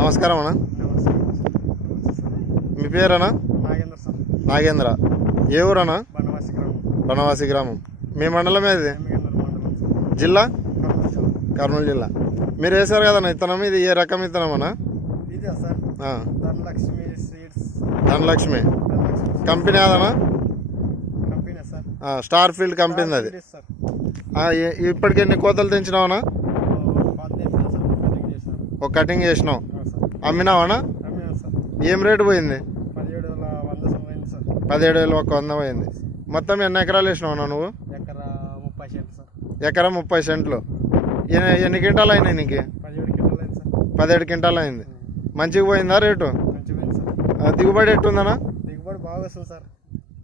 నమస్కారం అన్న. మీ నాగేంద్ర సార్ నాగేంద్ర. ఏ ఊరన్నా? బనవాసి గ్రామం. బనవాసి గ్రామం. మీ మండలం ఏది? జిల్లా? కర్నూలు జిల్లా. మీరు వేసారు కదన్నా ఇత్తనం? ఇది ఏ రకం ఇత్తనం అన్నా? ఇదే సార్. ఆ, ధనలక్ష్మి కంపెనీ అదనా? Company sir. ఆ, స్టార్ ఫీల్డ్ కంపెనీ అది. Seeds sir. ఆ, ఏ- ఇప్పటికి ఎన్ని కోతలు తెంచినావనా పద్దెనిమిది సార్ కటింగ్ చేశాను ఒక కటింగ్ చేసినావు. అమ్మినావనా? ఏం రేటు పోయింది? పదిహేడు వేల వంద సమయం సార్. పదిహేడు వేలు ఒక వంద పోయింది. మొత్తం ఎన్ని ఎకరాలు వేసినావునా నువ్వు? ఎకరా ముప్పై సెంట్లు సార్. ఎకరం ముప్పై సెంట్లు. ఎన్ని క్వింటాలు అయినాయి నీకు? పదిహేడు క్వింటాలు అయింది మంచిగా పోయిందా రేటు? దిగుబడి ఎట్టుందనా దిగుబడి బాగా వస్తుంది సార్.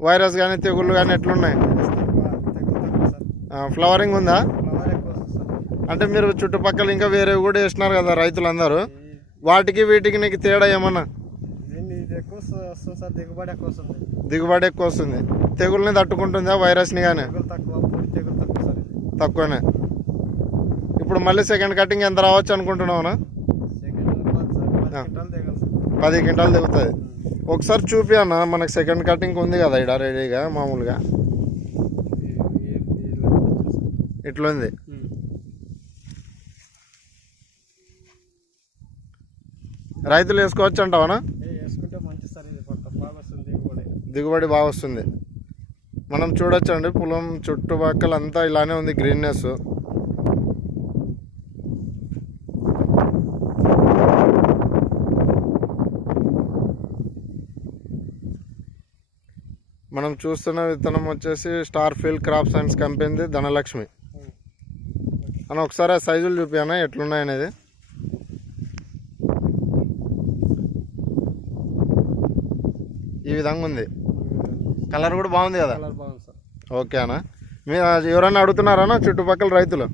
వైరస్ కానీ తెగుళ్ళు కానీ ఎట్లున్నాయి? ఫ్లవరింగ్ ఉందా ఫ్లవర్ ఎక్కువ వస్తుంది సార్ అంటే మీరు చుట్టుపక్కల ఇంకా వేరే కూడా వేసినారు కదా రైతులందరూ. వాటికి వీటికి నీకు తేడా ఏమన్నా? దీన్ని ఇది ఎక్కువ వస్తు- వస్తుంది సార్ దిగుబడి ఎక్కువ వస్తుంది. దిగుబడి ఎక్కువ వస్తుంది. తెగుల్ని తట్టుకుంటుందా వైరస్ని కానీ తెగులు తక్కువ పొడి తెగులు తక్కువ సార్ ఇది. తక్కువనే. ఇప్పుడు మళ్ళీ సెకండ్ కటింగ్ ఎంత రావచ్చు అనుకుంటున్నావునా? సెకండ్ పది సార్ పది ఆ. క్వింటాలు దిగుతుంది ఒకసారి చూపి అన్న మనకు సెకండ్ కటింగ్ ఉంది కదా ఇక్కడ రెడీగా మామూలుగా. ఇట్లుంది. రైతులు వేసుకోవచ్చు వస్తుంది దిగుబడి. దిగుబడి బాగా వస్తుంది. మనం చూడొచ్చండి పొలం చుట్టుపక్కల అంతా ఇలానే ఉంది గ్రీన్నెస్. మనం చూస్తున్న విత్తనం వచ్చేసి స్టార్ ఫీల్డ్ క్రాప్ సైన్స్ కంపెనీది ధనలక్ష్మి. అని ఒకసారి ఆ సైజులు చూపానా ఎట్లున్నాయనేది? ఈ విధంగా ఉంది కలర్ కూడా బాగుంది కదా? కలర్ బాగుంది సార్. ఓకే అన్న. మీ ఎవరన్నా అడుగుతున్నారా చుట్టుపక్కల రైతులు.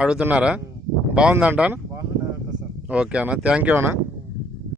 అడుగుతున్నారు. బాగుందంట ఓకే అన్న. థ్యాంక్ యూ అన్న.